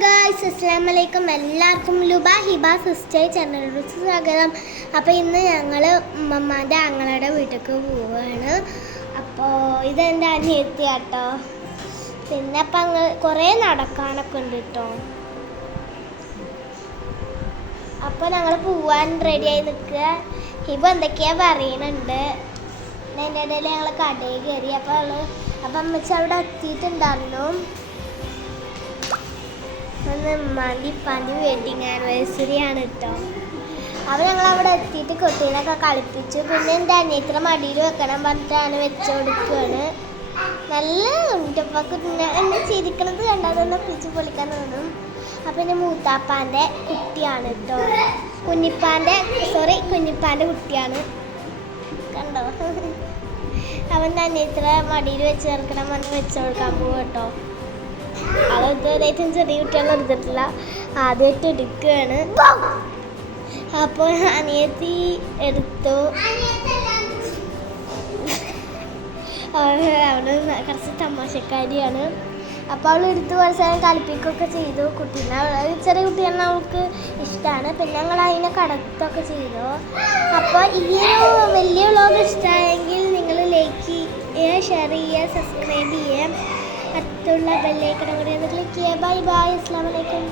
Guys അസ്സാം വലൈക്കും എല്ലാവർക്കും ലുബ ഹിബ സിസ്റ്റേ ചാനലിലേക്ക് സ്വാഗതം. അപ്പോൾ ഇന്ന് ഞങ്ങൾ ഉമ്മമ്മാന്റെ ആങ്ങളുടെ വീട്ടിലേക്ക് പോവുകയാണ് അപ്പോൾ ഇതെന്റെ അനിയത്തി കേട്ടോ പിന്നെ അപ്പം അങ്ങ് കുറേ നടക്കാനൊക്കെ ഉണ്ട് കേട്ടോ അപ്പോൾ ഞങ്ങൾ പോവാൻ റെഡിയായി നിൽക്കുക. ഹിബ എന്തൊക്കെയാ പറയുന്നുണ്ട് എന്റെ ഇടയിൽ ഞങ്ങൾ കടയിൽ കയറി. അപ്പോൾ അപ്പം അമ്മച്ചവിടെ എത്തിയിട്ടുണ്ടായിരുന്നു. ഉമ്മാന്റെ ഇപ്പാന്റെ വെഡിങ് ആനിവേഴ്സറി ആണ് കേട്ടോ അപ്പോൾ ഞങ്ങൾ അവിടെ എത്തിയിട്ട് കുട്ടീനൊക്കെ കളിപ്പിച്ചു. പിന്നെ എന്റെ അനിയത്തിനെ മടിയിൽ വെക്കണം പറഞ്ഞിട്ടാണ് വെച്ച് കൊടുക്കുകയാണ് നല്ല ഉണ്ടപ്പോൾ കുട്ടീനെ എന്നെ ചിരിക്കണത് കണ്ടാൽ തന്നെ പിടിച്ച് പൊളിക്കാൻ തോന്നും. അപ്പം എന്റെ മൂത്താപ്പാന്റെ കുട്ടിയാണ് കേട്ടോ കുഞ്ഞിപ്പാന്റെ സോറി കുഞ്ഞിപ്പാന്റെ കുട്ടിയാണ്. കണ്ടോ? അവൻ തന്നെ ഇത്ര മടിയിൽ വെച്ച് ചേർക്കണം പറഞ്ഞ് വെച്ച് കൊടുക്കാൻ പോകും കേട്ടോ അത് ഇതുവരെയായിട്ടും ചെറിയ കുട്ടികളെ എടുത്തിട്ടില്ല. ആദ്യമായിട്ട് എടുക്കുകയാണ്. അപ്പോൾ അനിയത്തി എടുത്തു. അവൾ കുറച്ച് തമാശക്കാരിയാണ്. അപ്പോൾ അവൾ എടുത്ത് കുറച്ച് കളിപ്പിക്കുകയൊക്കെ ചെയ്തു. കുട്ടീനെ ചെറിയ കുട്ടികളെ അവൾക്ക് ഇഷ്ടമാണ്. പിന്നെ ഞങ്ങൾ അതിനെ കടത്തൊക്കെ ചെയ്തു. അപ്പോൾ ഈ ഒരു വലിയ വ്ളോഗ് ഇഷ്ടമായെങ്കിൽ നിങ്ങൾ ലൈക്ക് ചെയ്യുക ഷെയർ ചെയ്യുക സബ്സ്ക്രൈബ് ചെയ്യുക. അടുത്തുള്ള ബെല്ലേക്കണം കൂടി ഒന്ന് ക്ലിക്ക് ചെയ്യുക. ബൈ ബൈ അസ്സാം വലൈക്കും